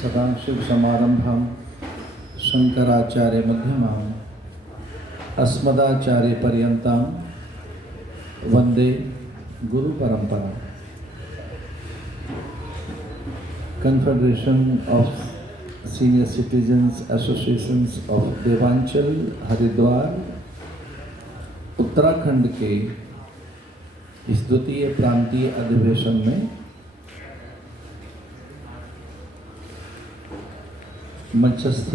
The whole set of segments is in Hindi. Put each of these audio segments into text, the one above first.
सदाशिवसमारम्भां शङ्कराचार्यमध्यमाम् अस्मदाचार्यपर्यन्तां वन्दे गुरुपरम्पराम्। Confederation of Senior Citizens Associations of देवांचल Haridwar Uttarakhand के इस द्वितीय प्रांतीय अधिवेशन में मंचस्थ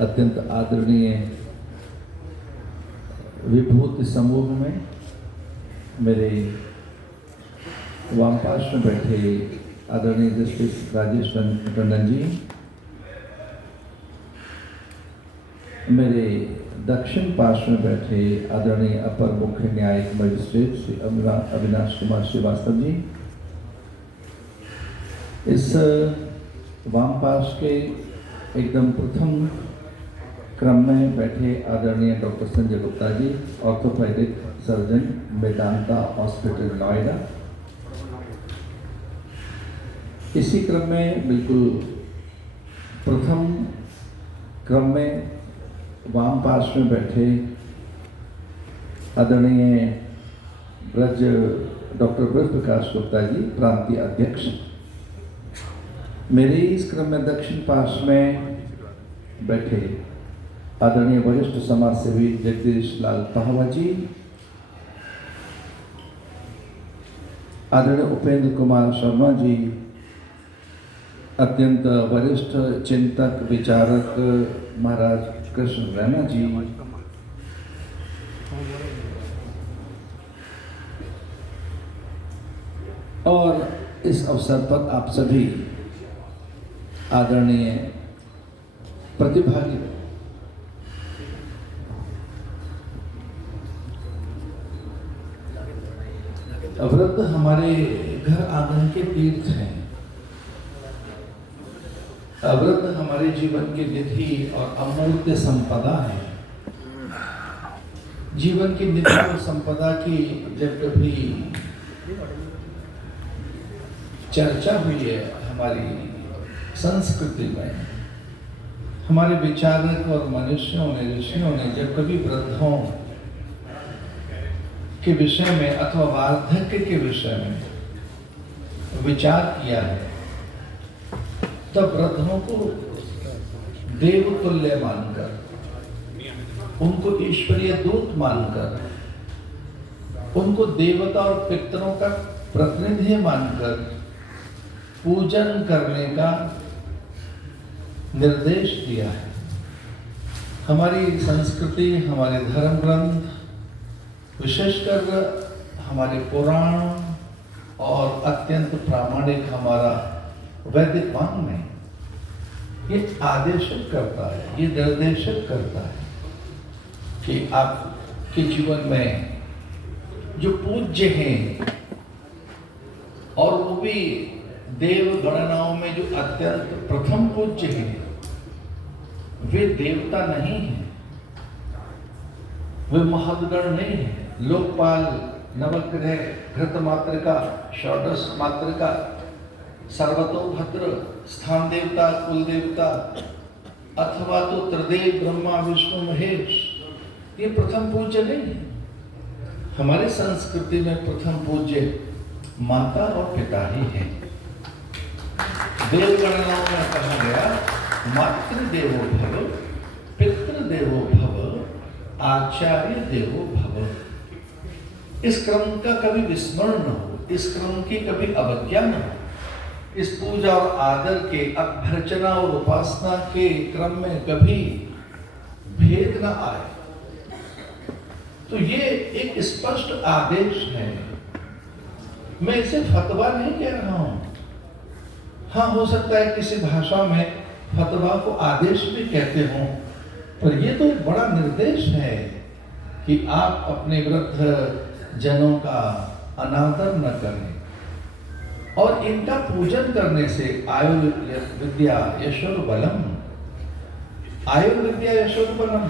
अत्यंत आदरणीय विभूति समूह में मेरे वाम पार्श्व में बैठे आदरणीय जस्टिस राजेश टंडन जी, मेरे दक्षिण पार्श्व में बैठे आदरणीय अपर मुख्य न्यायिक मजिस्ट्रेट श्री अविनाश कुमार श्रीवास्तव जी, इस वाम पार्श्व के एकदम प्रथम क्रम में बैठे आदरणीय doctor Sanjay Gupta ji, orthopaedic surgeon, Medanta hospital Noida. इसी क्रम में बिल्कुल प्रथम क्रम में वाम पार्श्व में बैठे आदरणीय डॉक्टर ब्रज प्रकाश गुप्ता जी, प्रांतीय अध्यक्ष। मेरे इस क्रम में दक्षिण पार्श्व में बैठे आदरणीय वरिष्ठ समाज सेवी जगदीश लाल पाहवा जी, आदरणीय उपेंद्र कुमार शर्मा जी, अत्यंत वरिष्ठ चिंतक विचारक महाराज कृष्ण रैना जी, और इस अवसर पर आप सभी आदरणीय प्रतिभागी। व्रत हमारे घर आंगन के तीर्थ हैं। व्रत हमारे जीवन की निधि और अमूर्त संपदा है। जीवन की निधि और संपदा की जब कभी चर्चा हुई है हमारी संस्कृति में, हमारे विचारक और मनुष्यों ने, ऋषियों ने जब कभी वृद्धों के विषय में अथवा वार्धक्य के विषय में विचार किया है, तब वृद्धों को देवतुल्य मानकर, उनको ईश्वरीय दूत मानकर, उनको देवता और पितरों का प्रतिनिधि मानकर पूजन करने का निर्देश दिया है। हमारी संस्कृति, हमारे धर्म ग्रंथ, विशेषकर हमारे पुराण और अत्यंत प्रामाणिक हमारा वैदिक वाङ्मय ये आदेशित करता है, ये निर्देशित करता है कि आपके जीवन में जो पूज्य हैं, और वो भी देव गणनाओं में जो अत्यंत प्रथम पूज्य हैं, वे देवता नहीं हैं, वे महद्गण नहीं हैं। लोकपाल, नवग्रह, घृत मातृका, षोडश मातृका, सर्वतोभद्र, स्थान देवता, कुल देवता, अथवा तो त्रिदेव ब्रह्मा विष्णु महेश, ये प्रथम पूज्य नहीं है। हमारी संस्कृति में प्रथम पूज्य माता और पिता ही है। देव गणनाओं में कहा गया मातृदेवो भव, पितृदेवो भव, आचार्य देवो भव। इस क्रम का कभी विस्मरण न हो, इस क्रम की कभी अवज्ञा न हो, इस पूजा और आदर के, अभ्यर्चना और उपासना के क्रम में कभी भेद न आए। तो ये एक स्पष्ट आदेश है। मैं इसे फतवा नहीं कह रहा हूं। हाँ, हो सकता है किसी भाषा में फतवा को आदेश भी कहते हों, पर ये तो एक बड़ा निर्देश है कि आप अपने वृद्ध जनों का अनादर न करें, और इनका पूजन करने से आयुर्विद्या यशोर्बलम, आयुर्विद्या यशोर्बलम,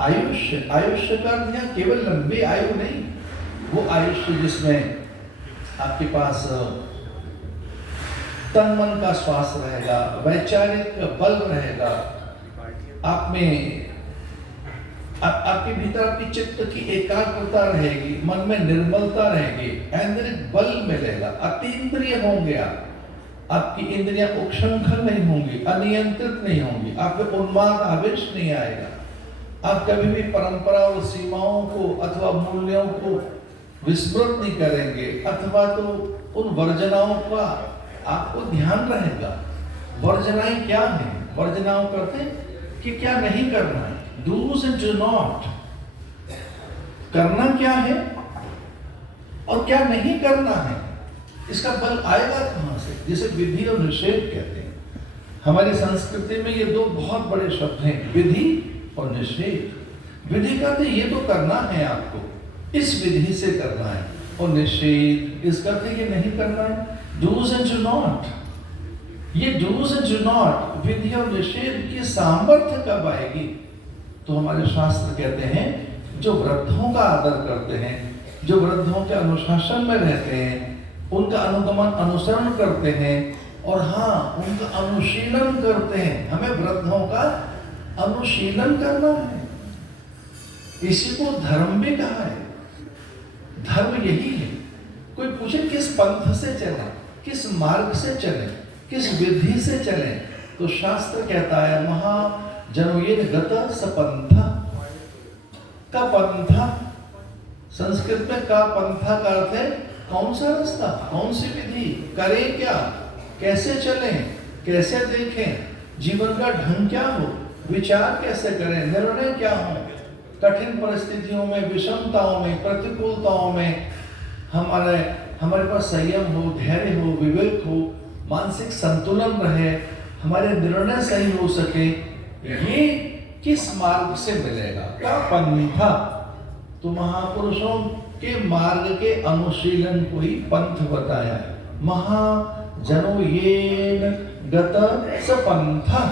आयुष्य का केवल लंबी आयु नहीं, वो आयुष्य जिसमें आपके पास तन मन का स्वास्थ्य रहेगा, वैचारिक बल रहेगा, आप में आपके भीतर आपकी चित्त की एकाग्रता रहेगी, मन में निर्मलता रहेगी, आंतरिक बल मिलेगा, अतीन्द्रिय होंगे आपकी इंद्रियां उच्छृंखल नहीं होंगी, अनियंत्रित नहीं होंगी, आप में उन्माद आवेश नहीं आएगा, आप कभी भी परंपरा और सीमाओं को अथवा मूल्यों को विस्मृत नहीं करेंगे, अथवा तो उन वर्जनाओं का आपको ध्यान रहेगा। वर्जनाएं क्या है? वर्जनाओं करते कि क्या नहीं करना है, डूज एंड डू नॉट, करना क्या है और क्या नहीं करना है, इसका बल आएगा कहां से? जिसे विधि और निषेध कहते हैं। हमारी संस्कृति में ये दो बहुत बड़े शब्द हैं, विधि और निषेध। विधि का ये तो करना है आपको, इस विधि से करना है, और निषेध इसका ये नहीं करना है, डूज एंड डू नॉट। ये डूज एंड डू नॉट, विधि और निषेध की सामर्थ्य कब आएगी? तो हमारे शास्त्र कहते हैं जो वृद्धों का आदर करते हैं, जो वृद्धों के अनुशासन में रहते हैं, उनका अनुगमन अनुसरण करते हैं, और हाँ, उनका अनुशीलन करते हैं। हमें वृद्धों का अनुशीलन करना है, इसी को धर्म भी कहा है। धर्म यही है। कोई पूछे किस पंथ से चले, किस मार्ग से चले, किस विधि से चले, तो शास्त्र कहता है महाजनोयेन गत सपंथा। का पंथा, संस्कृत में का पंथा का अर्थ है कौन सा रास्ता, कौन सी विधि, करें क्या, कैसे चलें, कैसे देखें, जीवन का ढंग क्या हो, विचार कैसे करें, निर्णय क्या हो, कठिन परिस्थितियों में, विषमताओं में, प्रतिकूलताओं में हमारे पास संयम हो, धैर्य हो, विवेक हो, मानसिक संतुलन रहे, हमारे निर्णय सही हो सके, ये किस मार्ग से मिलेगा? का पंथा। तो महापुरुषों के मार्ग के अनुशीलन को ही पंथ बताया है। महाजनो येन गत सपंथा।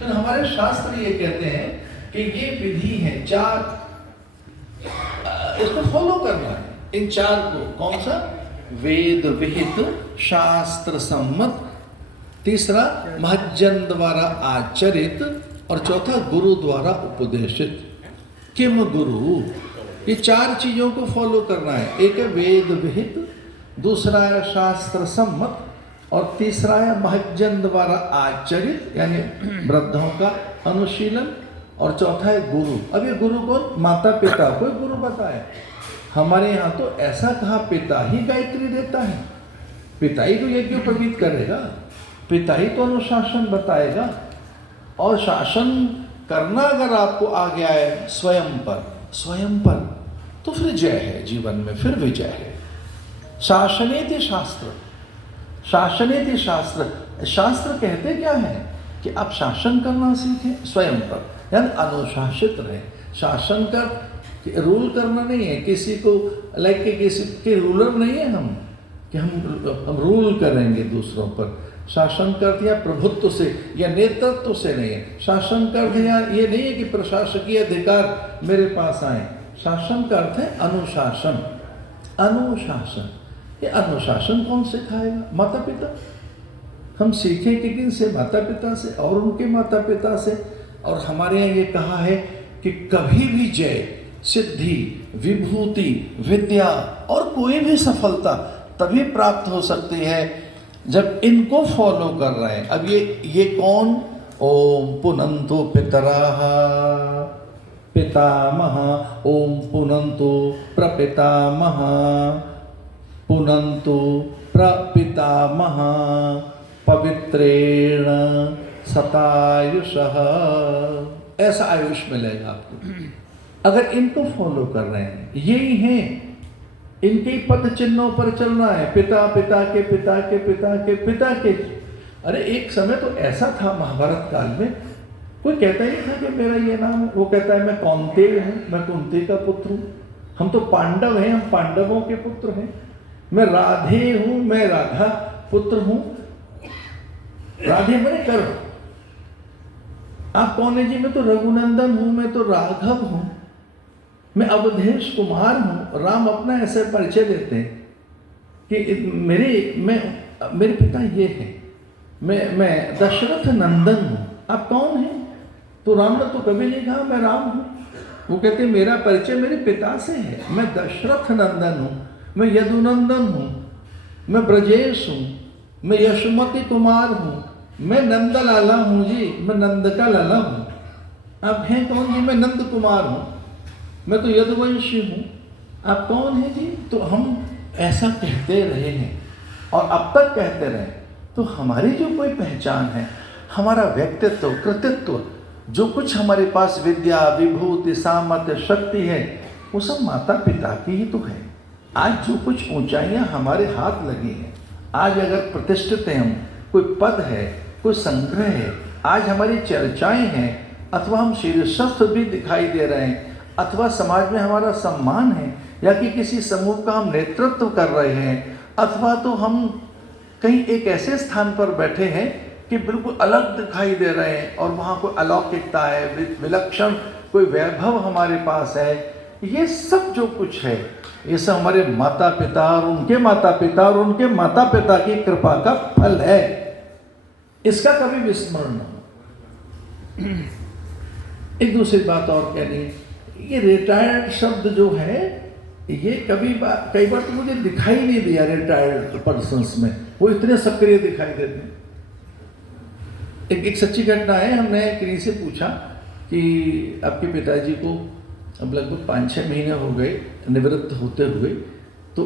तो हमारे शास्त्र ये कहते हैं कि ये विधि है, चार, इसको फॉलो करना है। इन चार को, कौन सा? वेद विहित शास्त्र सम्मत, तीसरा महज्जन द्वारा आचरित, और चौथा गुरु द्वारा उपदेशित। किम गुरु, ये चार चीजों को फॉलो करना है। एक है वेद विहित, दूसरा है शास्त्र सम्मत, और तीसरा है महज्जन द्वारा आचरित यानी वृद्धों का अनुशीलन, और चौथा है गुरु। अब ये गुरु कौन? माता पिता कोई गुरु बताए। हमारे यहाँ तो ऐसा कहा, पिता ही गायत्री देता है, पिता ही तो यज्ञोपवीत करेगा, पिता ही तो अनुशासन बताएगा। और शासन करना अगर आपको आ गया है स्वयं पर, तो फिर जय है, जीवन में फिर विजय है। शासनेति शास्त्र, शासनेति शास्त्र। शास्त्र कहते क्या है कि आप शासन करना सीखें स्वयं पर, यानी अनुशासित रहे। शासन कर रूल करना नहीं है, किसी को लाइक के किसी के रूलर नहीं है हम, कि हम रूल करेंगे दूसरों पर। शासन कर दिया प्रभुत्व से या नेतृत्व से नहीं है। शासन कर दिया ये नहीं है कि प्रशासकीय अधिकार मेरे पास आए। शासन का अर्थ है अनुशासन। अनुशासन, ये अनुशासन कौन सिखाएगा? माता पिता। हम सीखें कि किन से? माता पिता से और उनके माता पिता से। और हमारे यहाँ ये कहा है कि कभी भी जय, सिद्धि, विभूति, विद्या और कोई भी सफलता तभी प्राप्त हो सकती है जब इनको फॉलो कर रहे हैं। अब ये कौन? ओम पुनंतो पितराः पितामह, ओम पुनंतो प्रपितामह, पुनंतो प्रपितामह, पवित्रेण शतायुषः। ऐसा आयुष मिलेगा आपको अगर इनको फॉलो कर रहे हैं। यही है, इनके पद चिन्हों पर चलना है। पिता, पिता के पिता के पिता के पिता के। अरे एक समय तो ऐसा था महाभारत काल में, कोई कहता ही नहीं था कि मेरा ये नाम है। वो कहता है मैं कौंतेय हूँ, मैं कुंती का पुत्र हूँ। हम तो पांडव हैं, हम पांडवों के पुत्र हैं। मैं राधे हूँ, मैं राधा पुत्र हूँ। राधे मैंने कर, आप कौन है जी? मैं तो रघुनंदन हूँ, मैं तो राघव हूँ, मैं अवधेश कुमार हूँ। राम अपना ऐसे परिचय देते हैं कि मैं मेरे पिता ये हैं, मैं दशरथ नंदन हूँ। आप कौन हैं? तो राम ने तो कभी नहीं कहा मैं राम हूँ। वो कहते मेरा परिचय मेरे पिता से है, मैं दशरथ नंदन हूँ, मैं यदुनंदन हूँ, मैं ब्रजेश हूँ, मैं यशोमती कुमार हूँ, मैं नंद लाला हूँ जी, मैं नंद का लाला हूँ। आप हैं कौन जी? मैं नंद कुमार हूँ, मैं तो यदुवंशी हूँ। आप कौन हैं जी? तो हम ऐसा कहते रहे हैं और अब तक कहते रहे। तो हमारी जो कोई पहचान है, हमारा व्यक्तित्व, कृतित्व, जो कुछ हमारे पास विद्या, विभूति, सामर्थ्य, शक्ति है, वो सब माता पिता की ही तो है। आज जो कुछ ऊंचाइयां हमारे हाथ लगी हैं, आज अगर प्रतिष्ठित हैं हम, कोई पद है, कोई संग्रह है, आज हमारी चर्चाएं हैं, अथवा हम शीर्षस्थ भी दिखाई दे रहे हैं, अथवा समाज में हमारा सम्मान है, या कि किसी समूह का हम नेतृत्व कर रहे हैं, अथवा तो हम कहीं एक ऐसे स्थान पर बैठे हैं कि बिल्कुल अलग दिखाई दे रहे हैं और वहाँ कोई अलौकिकता है, विलक्षण कोई वैभव हमारे पास है। ये सब जो कुछ है, ये सब हमारे माता पिता और उनके माता पिता और उनके माता पिता की कृपा का फल है। इसका कभी विस्मरण न हो। एक दूसरी बात और कहनी, ये रिटायर्ड शब्द जो है, ये कई बार तो मुझे दिखाई नहीं दिया रिटायर्ड पर्सन्स में, वो इतने सक्रिय दिखाई देते हैं। एक सच्ची घटना है, हमने किसी से पूछा कि आपके पिताजी को अब लगभग 5-6 महीने हो गए निवृत्त होते हुए, तो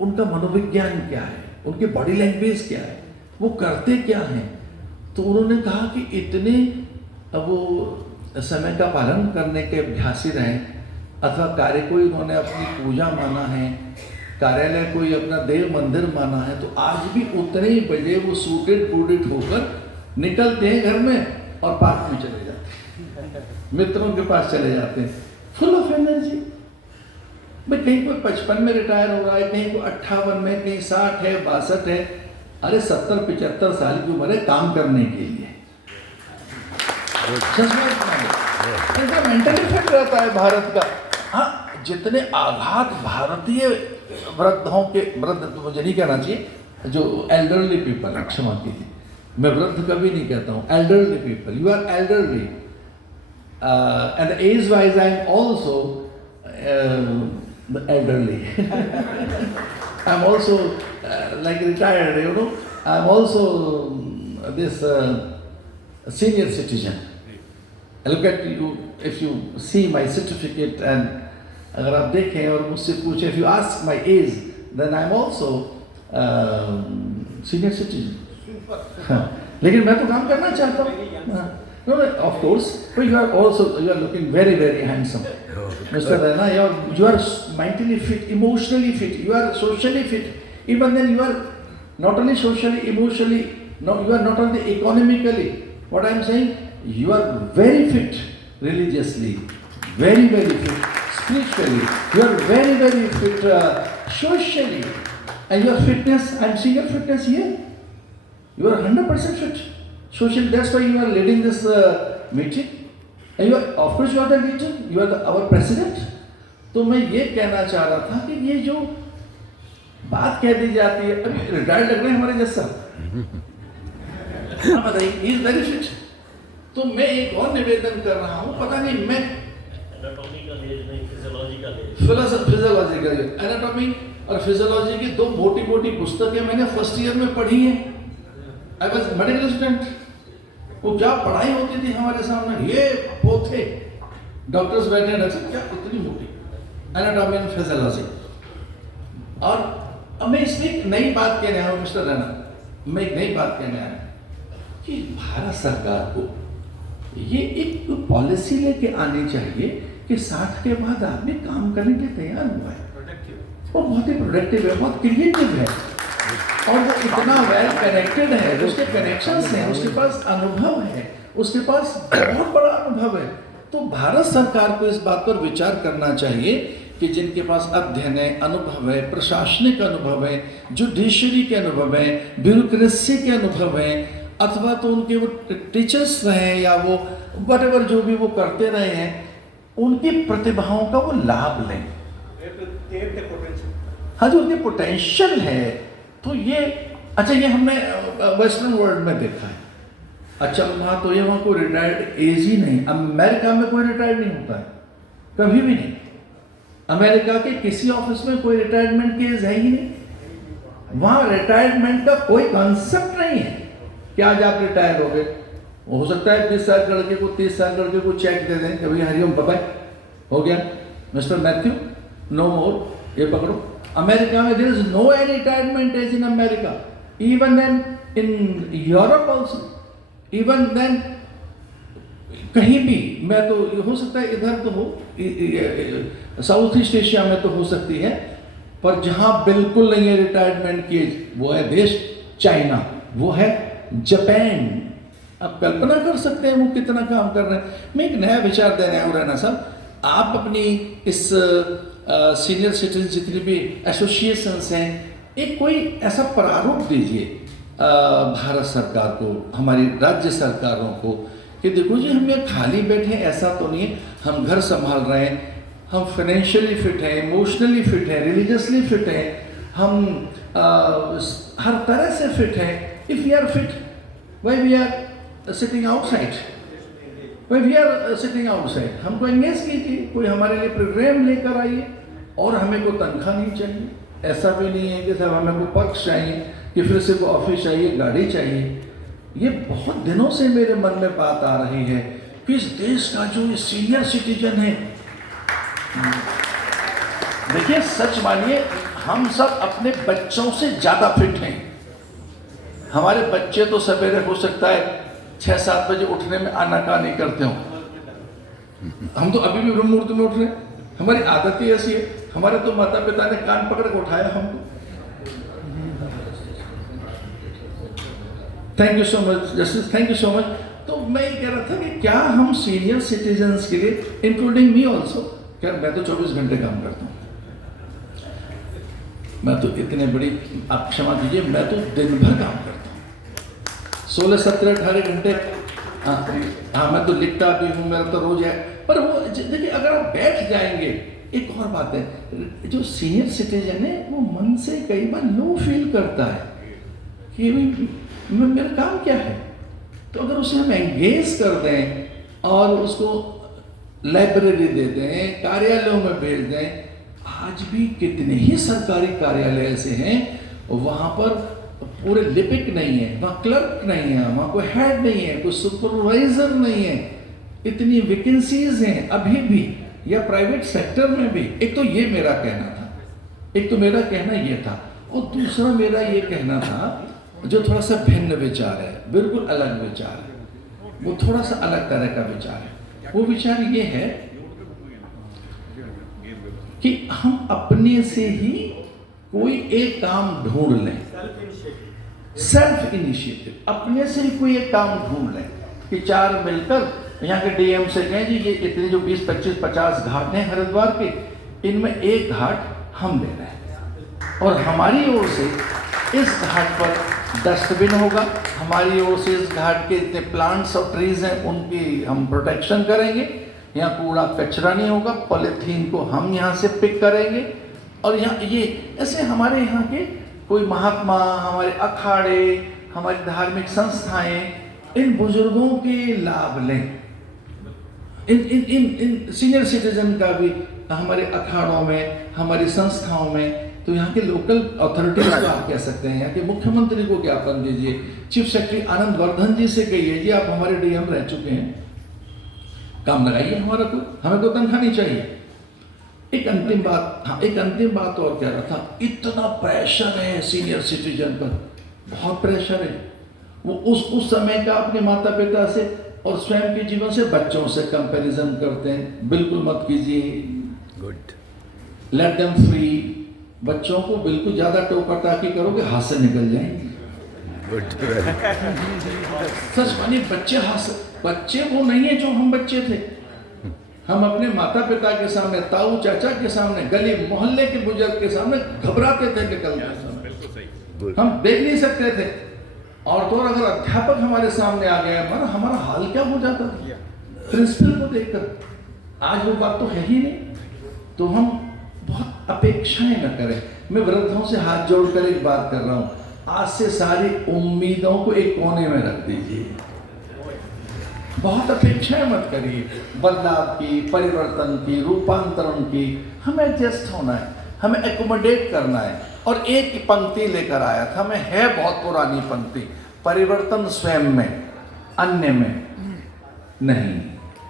उनका मनोविज्ञान क्या है, उनकी बॉडी लैंग्वेज क्या है, वो करते क्या हैं। तो उन्होंने कहा कि इतने वो समय का पालन करने के अभ्यासी रहे, अथवा कार्य को उन्होंने अपनी पूजा माना है, कार्यालय कोई अपना देव मंदिर माना है, तो आज भी उतने ही बजे वो सूटेड बूटेड होकर निकलते हैं घर में और पार्क में चले जाते हैं, मित्रों के पास चले जाते हैं, फुल ऑफ एनर्जी। भाई कहीं कोई 55 में रिटायर हो रहा है, कहीं कोई 58 में, कहीं 60 है, 62 है। अरे 70-75 साल की उम्र है काम करने के लिए। मेंटली फिट रहता है भारत का। हाँ, जितने आघात भारतीय वृद्धों के, वृद्ध तो मुझे नहीं कहना चाहिए, जो एल्डरली पीपल, क्षमा कीजिए, मैं वृद्ध कभी नहीं कहता हूँ, elderly people, you are elderly and age wise I am also elderly. I'm also like retired, you know. I'm also this senior citizen. Look at you, if you see my certificate and अगर आप देखें और मुझसे पूछें, if you ask my age, then I'm also senior citizen. लेकिन मैं तो काम करना चाहता हूँ. No, of course, but you are looking very, very handsome. Mr. Rana, you are mentally fit, emotionally fit, you are socially fit. Even then you are not only socially, emotionally, no, you are not only economically. What I am saying, you are very fit religiously, very, very fit spiritually. You are very, very fit socially. And your fitness, I am seeing your fitness here. You are 100% fit. Social, that's why you are leading this meeting. And you are, of course, you are the leader. You are our president. तो मैं ये कहना चाह रहा था कि ये जो बात कह दी जाती है, अभी रिटायर्ड लग रहे हैं हमारे जैसा, हाँ बताइए, he is very fit. तो मैं एक और निवेदन कर रहा हूँ, पता नहीं मैं फिजियोलॉजिकल एनाटॉमी और फिजियोलॉजी की 2 मोटी पुस्तकें मैंने फर्स्ट ईयर में पढ़ी हैं. I was medical student. वो क्या पढ़ाई होती थी हमारे सामने, ये पोथे डॉक्टर्स बैठे हैं, डॉक्टर क्या इतनी मोटी एनाटॉमी एंड फिजियोलॉजी. और अब मैं इसमें एक नई बात कहने आया हूँ मिस्टर राणा, मैं एक नई बात कहने आया कि भारत सरकार को ये एक पॉलिसी लेके आनी चाहिए कि 60 के बाद आदमी काम करने के लिए तैयार हुआ है, वो बहुत ही प्रोडक्टिव है, बहुत क्रिएटिव है, और वो इतना वेल कनेक्टेड है, उसके कनेक्शंस हैं, उसके पास अनुभव है, उसके पास बहुत बड़ा अनुभव है. तो भारत सरकार को इस बात पर विचार करना चाहिए कि जिनके पास अध्ययन है, अनुभव है, प्रशासनिक अनुभव है, जुडिशरी के अनुभव है, ब्यूरोक्रेसी के अनुभव है, अथवा तो उनके वो टीचर्स रहे या वो व्हाटएवर जो भी वो करते रहे हैं, उनकी प्रतिभाओं का वो लाभ लें. हाँ जो उनकी पोटेंशियल है, तो ये अच्छा, ये हमने वेस्टर्न वर्ल्ड में देखा है। अच्छा वहाँ तो ये वहाँ कोई रिटायर्ड एज ही नहीं। अमेरिका में कोई रिटायर्ड नहीं होता है, कभी भी नहीं। अमेरिका के किसी ऑफिस में कोई रिटायरमेंट की एज है ही नहीं। वहाँ रिटायरमेंट का कोई कॉन्सेप्ट नहीं है कि आज आप रिटायर हो गए। हो सकता है 30 साल लड़के को 30 साल लड़के को चेक दे दें कभी, हरिओम बाय हो गया मिस्टर मैथ्यू, नो मोर, ये पकड़ो। अमेरिका में there is no any retirement age in America, even then in Europe also, even then कहीं भी। मैं तो हो सकता है इधर तो हो, साउथ ईस्ट एशिया में तो हो सकती है, पर जहां बिल्कुल नहीं है रिटायरमेंट की एज, वो है देश चाइना, वो है जापान। आप कल्पना कर सकते हैं वो कितना काम कर रहे हैं। मैं एक नया विचार दे रहा हूँ राणा साहब, आप अपनी इस सीनियर सिटीजन जितनी भी एसोसिएशंस हैं, एक कोई ऐसा प्रारूप दीजिए भारत सरकार को, हमारी राज्य सरकारों को, कि देखो जी हम ये खाली बैठे, ऐसा तो नहीं है, हम घर संभाल रहे हैं, हम फाइनेंशियली फिट हैं, इमोशनली फिट हैं, रिलीजियसली फिट हैं, हम हर तरह से फिट हैं। If we are fit, why we are sitting outside, why we are sitting outside. हमको एंगेज कीजिए, कोई हमारे लिए प्रोग्राम लेकर आइए, और हमें कोई तनख्वाह नहीं चाहिए। ऐसा भी नहीं है कि साहब हमें कोई पक्ष चाहिए कि फिर से कोई ऑफिस चाहिए, गाड़ी चाहिए। ये बहुत दिनों से मेरे मन में बात आ रही है कि इस देश का जो सीनियर सिटीजन है, देखिए सच मानिए हम सब अपने बच्चों से ज्यादा फिट हैं। हमारे बच्चे तो सवेरे हो सकता है 6-7 बजे उठने में आनाकानी करते हो, हम तो अभी भी ब्रह्म मुहूर्त में उठ रहे हैं। हमारी आदत ही ऐसी है, हमारे तो माता पिता ने कान पकड़ के उठाया हमको। Thank you so much justice, thank you so much. तो मैं ये कह रहा था कि क्या हम सीनियर सिटीजन्स के लिए, इंक्लूडिंग मी ऑल्सो, क्या मैं तो 24 घंटे काम करता हूँ, मैं तो इतने बड़ी, आप क्षमा कीजिए, मैं तो दिन भर काम करता हूँ, 16, 17, 18 घंटे। हाँ मैं तो लिखता भी हूँ, मेरा तो रोज है। पर वो देखिए अगर आप बैठ जाएंगे, एक और बात है, जो सीनियर सिटीजन है वो मन से कई बार लो फील करता है कि मेरा काम क्या है। तो अगर उसे हम एंगेज कर दें और उसको लाइब्रेरी दे दें, कार्यालयों में भेज दें। आज भी कितने ही सरकारी कार्यालय ऐसे हैं वहाँ पर पूरे लिपिक नहीं है, वहाँ क्लर्क नहीं है, वहाँ कोई हेड नहीं है, कोई सुपरवाइजर नहीं है। इतनी वैकेंसीज हैं अभी भी, या प्राइवेट सेक्टर में भी। एक तो ये मेरा कहना था, एक तो मेरा कहना ये था, और दूसरा मेरा ये कहना था जो थोड़ा सा भिन्न विचार है, बिल्कुल अलग विचार है, वो थोड़ा सा अलग तरह का विचार है। वो विचार ये है कि हम अपने से ही कोई एक काम ढूंढ लें, सेल्फ इनिशिएटिव, अपने से ही कोई एक काम ढूंढ लें कि 4 मिलकर यहाँ के डीएम से कहें जी ये इतने जो 20, 25, 50 घाट हैं हरिद्वार के, इनमें एक घाट हम ले रहे हैं, और हमारी ओर से इस घाट पर डस्टबिन होगा, हमारी ओर से इस घाट के जितने प्लांट्स और ट्रीज हैं उनकी हम प्रोटेक्शन करेंगे, यहाँ कूड़ा कचरा नहीं होगा, पॉलीथीन को हम यहाँ से पिक करेंगे। और यहाँ ये ऐसे हमारे यहाँ के कोई महात्मा, हमारे अखाड़े, हमारी धार्मिक संस्थाएं इन बुजुर्गों के लाभ लें। इन सीनियर सिटीजन का भी हमारे अखाड़ों में, हमारी संस्थाओं में। तो यहाँ के लोकल अथॉरिटीज को आप कह सकते हैं, यहाँ के मुख्यमंत्री को ज्ञापन दीजिए, चीफ सेक्रेटरी आनंद वर्धन जी से कहिए जी आप हमारे डीएम रह चुके हैं, काम लगाइए हमारा को, हमें तो तनख्वाह नहीं चाहिए। एक अंतिम बात, हाँ एक अंतिम बात और कह रहा था, इतना प्रेशर है सीनियर सिटीजन पर, बहुत प्रेशर है। वो उस समय का अपने माता पिता से और स्वयं के जीवन से बच्चों से कंपैरिजन करते हैं। बिल्कुल मत कीजिए, गुड, लेट देम फ्री। बच्चों को बिल्कुल ज्यादा टोका टाकी करोगे हाथ से निकल जाएंगे। सच मानिए, बच्चे वो नहीं है जो हम बच्चे थे। हम अपने माता पिता के सामने, ताऊ चाचा के सामने, गली मोहल्ले के बुजुर्ग के सामने घबराते थे निकलने, हम देख नहीं सकते थे। और तो अगर अध्यापक हमारे सामने आ गया, हमारा हाल क्या हो जाता था प्रिंसिपल को देखकर। आज वो बात तो है ही नहीं। तो हम बहुत अपेक्षाएं न करें। मैं वृद्धों से हाथ जोड़कर एक बात कर रहा हूं, आज से सारी उम्मीदों को एक कोने में रख दीजिए। बहुत अपेक्षाएं मत करिए बदलाव की, परिवर्तन की, रूपांतरण की। हमें एडजस्ट होना है, हमें एकोमोडेट करना है। और एक ही पंक्ति लेकर आया था मैं, है बहुत पुरानी पंक्ति, परिवर्तन स्वयं में, अन्य में नहीं।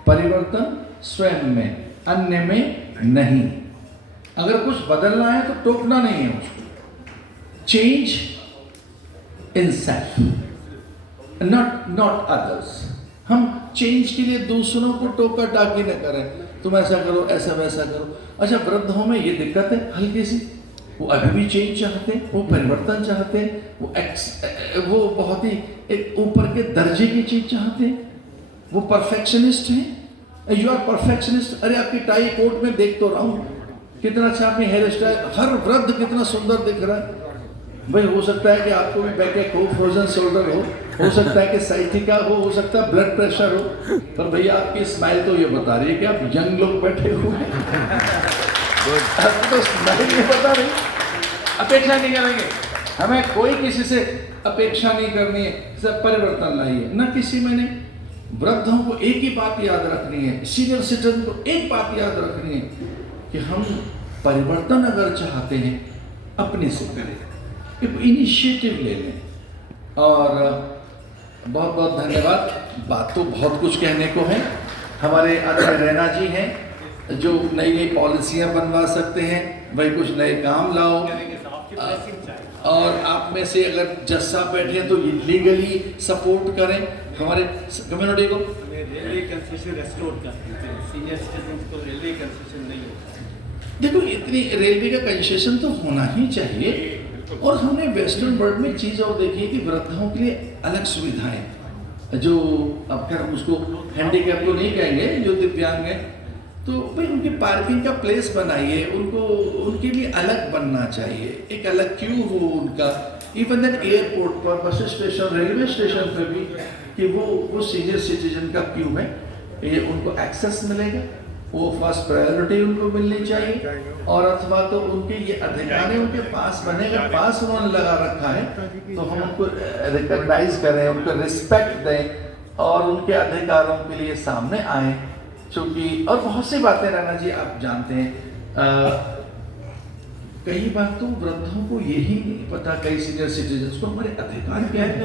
परिवर्तन स्वयं में, अन्य में नहीं। अगर कुछ बदलना है तो टोकना नहीं है उसको। Change in self, not others. हम चेंज के लिए दूसरों को टोका टाकी न करें, तुम ऐसा करो, ऐसा वैसा करो। अच्छा, वृद्धों में ये दिक्कत है हल्की सी, वो अभी भी चेंज चाहते हैं, वो परिवर्तन चाहते हैं, वो बहुत ही एक ऊपर के दर्जे की चीज चाहते हैं, वो परफेक्शनिस्ट हैं। You are perfectionist. अरे आपकी टाई कोट में देख तो रहा हूँ कितना अच्छा, आपकी हेयर स्टाइल, हर वृद्ध कितना सुंदर दिख रहा है। भाई हो सकता है कि आपको भी बैक हो, फ्रोजन शोल्डर हो सकता है कि साइटिका हो सकता है ब्लड प्रेशर हो, पर भैया आपकी स्माइल तो ये बता रही है कि आप यंग लोग बैठे हुए हैं। तो स्माइल ये बता रही, अपेक्षा नहीं करेंगे, हमें कोई किसी से अपेक्षा नहीं करनी है, सब परिवर्तन लाइए, न किसी में नहीं। वृद्धों को एक ही बात याद रखनी है, सीनियर सिटीजन को एक बात याद रखनी है कि हम परिवर्तन अगर चाहते हैं अपने से करें, एक इनिशिएटिव ले लें। और बहुत बहुत धन्यवाद। बात तो बहुत कुछ कहने को है। हमारे आचार्य रैना जी हैं जो नई नई पॉलिसियां बनवा सकते हैं, भाई कुछ नए काम लाओ। और आप में से अगर जज साहब बैठे हैं तो लीगली सपोर्ट करें हमारे कम्युनिटी को। रेलवे कंसेशन रेस्टोर करते हैं, सीनियर सिटीजन को रेलवे कंसेशन नहीं होता। देखो, इतनी रेलवे का कंसेशन तो होना ही चाहिए। और हमने वेस्टर्न वर्ल्ड में चीज़ और देखी है कि वृद्धों के लिए अलग सुविधाएं, जो अब खैर हम उसको हैंडीकैप तो नहीं कहेंगे, जो दिव्यांग हैं, तो भाई उनकी पार्किंग का प्लेस बनाइए, उनको उनके लिए अलग बनना चाहिए, एक अलग क्यू हो उनका। इवन देन एयरपोर्ट पर, बस स्टेशन, रेलवे स्टेशन पर भी कि वो सीनियर सिटीजन का क्यू है, ये उनको एक्सेस मिलेगा, वो फर्स्ट प्रायोरिटी उनको मिलनी चाहिए। और अथवा तो उनके ये अधिकार है, उनके पास बनेगा, पास उन्होंने लगा रखा है, तो हम उनको रिकॉग्नाइज करें, उनको रिस्पेक्ट दें और उनके अधिकारों के लिए सामने आए। चूँकि और बहुत सी बातें रैना जी आप जानते हैं, कई बार तो वृद्धों को यही नहीं पता, कई सीनियर सिटीजन को, हमारे अधिकार क्या है,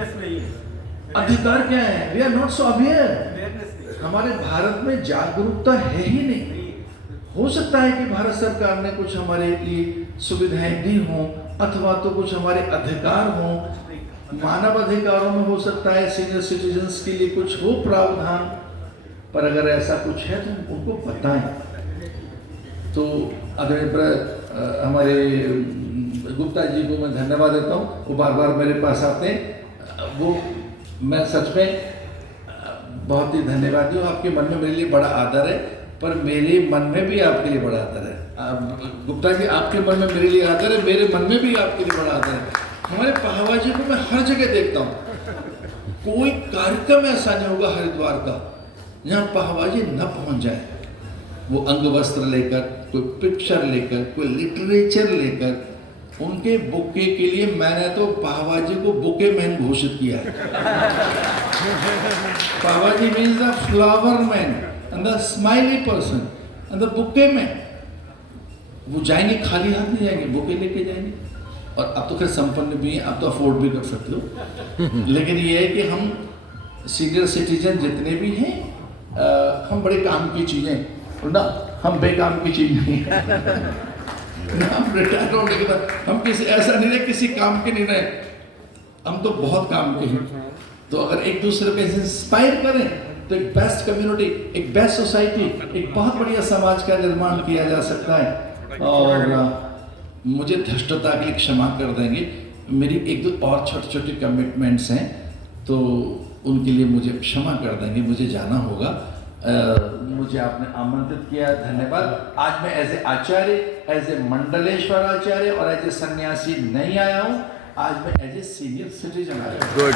अधिकार क्या है, we are not so aware. हमारे भारत में जागरूकता है ही नहीं। हो सकता है कि भारत सरकार ने कुछ हमारे लिए सुविधाएं दी हों, अथवा तो कुछ हमारे अधिकार हों, मानव अधिकारों में हो सकता है सीनियर सिटीजन्स के लिए कुछ हो प्रावधान, पर अगर ऐसा कुछ है तो उनको बताएं। तो हमारे गुप्ता जी को मैं धन्यवाद देता हूँ, वो बार बार मेरे पास आते हैं, वो मैं सच में बहुत ही धन्यवादी हूँ। आपके मन में मेरे लिए बड़ा आदर है, पर मेरे मन में भी आपके लिए बड़ा आदर है। गुप्ता जी, आपके मन में मेरे लिए आदर है, मेरे मन में भी आपके लिए बड़ा आदर है। हमारे पहावा जी को मैं हर जगह देखता हूँ, कोई कार्यक्रम ऐसा नहीं होगा हरिद्वार का जहाँ पहावा जी न पहुँच जाए। वो अंग वस्त्र लेकर, कोई पिक्चर लेकर, कोई लिटरेचर लेकर, उनके बुके के लिए मैंने तो पहावा जी को बुके मैन घोषित किया है। Pahwa ji means the flower man and the smiley person and the bouquet man. वो जाएंगे खाली हाथ नहीं जाएंगे, बुके लेके जाएंगे। और अब तो खैर संपन्न भी हैं, आप तो अफोर्ड भी कर सकते हो। लेकिन ये है कि हम सीनियर सिटीजन जितने भी हैं, हम बड़े काम की चीज़ें ना, हम बेकाम की चीज़ नहीं है। हम रिटायर होने के बाद हम किसी ऐसा नहीं रहे, किसी काम के नहीं रहे, हम तो बहुत काम के हैं। तो अगर एक दूसरे को इंस्पायर करें तो एक बेस्ट कम्युनिटी, एक बेस्ट सोसाइटी, एक बहुत बढ़िया समाज का निर्माण किया जा सकता है। और मुझे धृष्टता के लिए क्षमा कर देंगे, मेरी एक दो और छोटे छोटे कमिटमेंट्स हैं, तो उनके लिए मुझे क्षमा कर देंगे, मुझे जाना होगा। मुझे आपने आमंत्रित किया, धन्यवाद। आज मैं as a acharya, as a Mandaleshwar acharya और एज ए सन्यासी नहीं आया हूँ, आज मैं एज ए सीनियर सिटीजन आया हूँ। गुड।